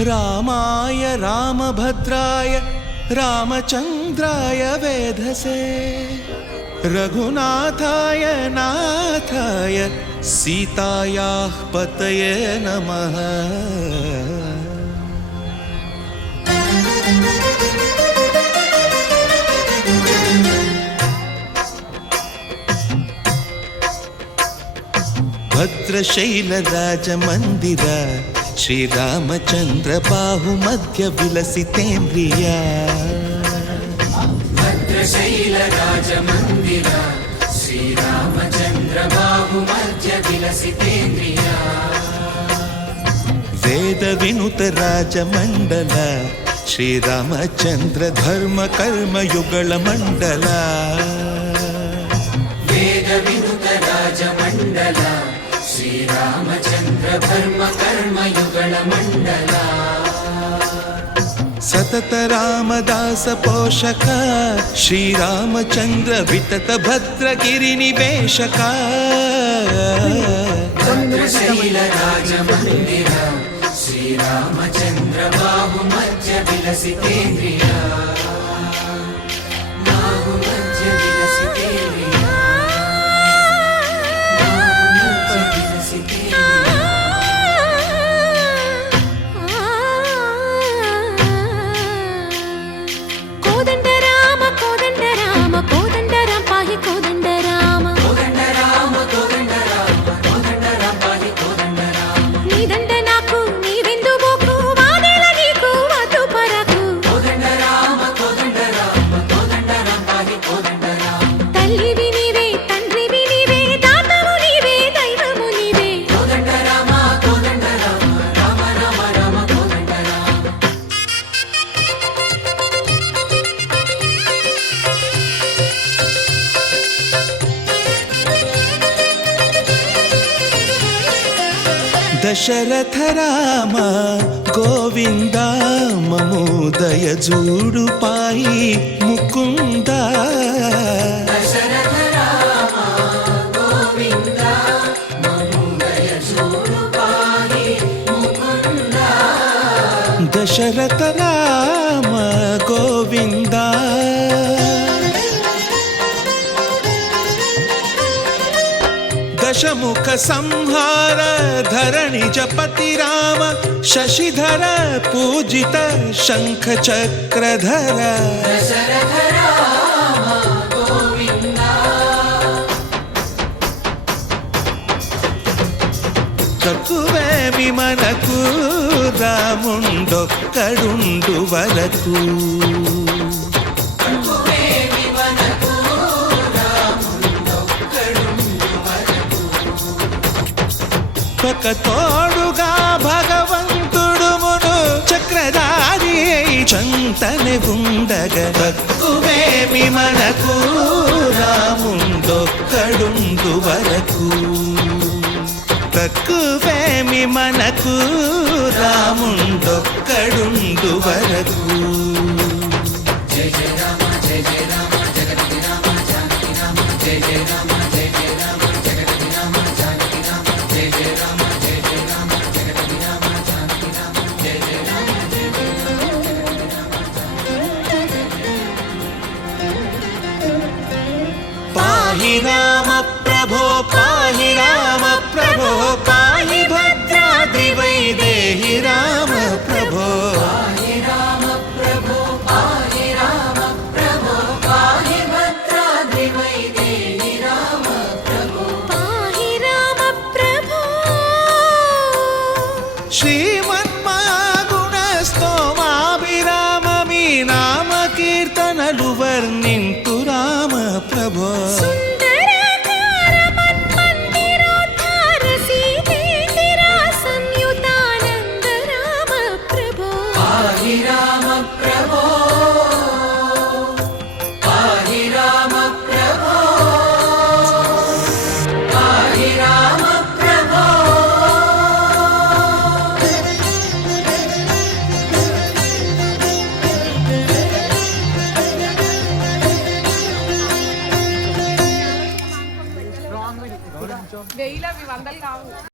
रामाय रामभद्राय रामचन्द्राय वेधसे रघुनाथाय नाथाय सीतायाः पतये नमः। भद्रशैलराजमन्दिर श्रीरामचन्द्र बाहुमध्य विलसितेन्द्रिया। भद्रशैलराजमन्दिर श्रीरामचन्द्र बाहुमध्य विलसितेन्द्रिया। वेदविनुत राजमण्डल श्रीरामचन्द्र धर्म कर्म युगल मण्डल। वेदविनुत राजमण्डल श्रीरामचन्द्र धर्म कर्म युगल मण्डल। सतत रामदास पोषक श्रीरामचन्द्र वितत भद्रगिरि निवेशक। भद्रशैलराजमन्दिर श्रीरामचन्द्र बाहुमध्य विलसितेन्द्रिया। बाहुमध्य विलसितेन्द्रिया। बाहुमध्य विलसितेन्द्रिया। कोदंड राम पाहि कोदंड राम। कोदंड राम पाहि कोदंड राम। नी दंड नाकु नी विंदु बोकु वादेल नीकु वतु परकु। कोदंड राम पाहि कोदंड राम। तल्लिवि नीवे तंड्रिवि नीवे दातवु नीवे दैवमु नीवे। कोदंड राम राम राम राम कोदंड राम। दशरथ राम गोविंद ममोदय जूडु पाई मुकुंद। दशरथ राम गोविंद ममोदय जूडु पाहि मुकुंद। दशरथ राम गोविंद दशमुख संहार धरणि जपति राम शशिधर पूजित शंख चक्रधर। दशरथ राम गोविंद। తక్కువేమి మనకు రాముండొక్కడుండు వరకు। ఒక తోడుగా భగవంతుడు మును చక్రధారి చంతనే ఉండగ తక్కువేమి మనకు రాముండొక్కడుండు వరకు। తక్కువేమి మనకు రాముండొక్కడుండు వరకు। జయ జయ రామ జయ జయ రామ జగతి రామ జానకి రామ జయ జయ రామ జయ జయ రామ జగతి రామ జానకి రామ జయ జయ రామ జయ జయ రామ జగతి రామ జానకి రామ జయ జయ రామ జయ జయ రామ। పాహి రామ ప్రభో పాహి రామ ప్రభో పాహి భద్రాద్రి వైదేహి రామ ప్రభో। పాహి రామ ప్రభో పాహి రామ ప్రభో పాహి భద్రాద్రి వైదేహి రామ ప్రభో। पाहि राम प्रभो। శ్రీమ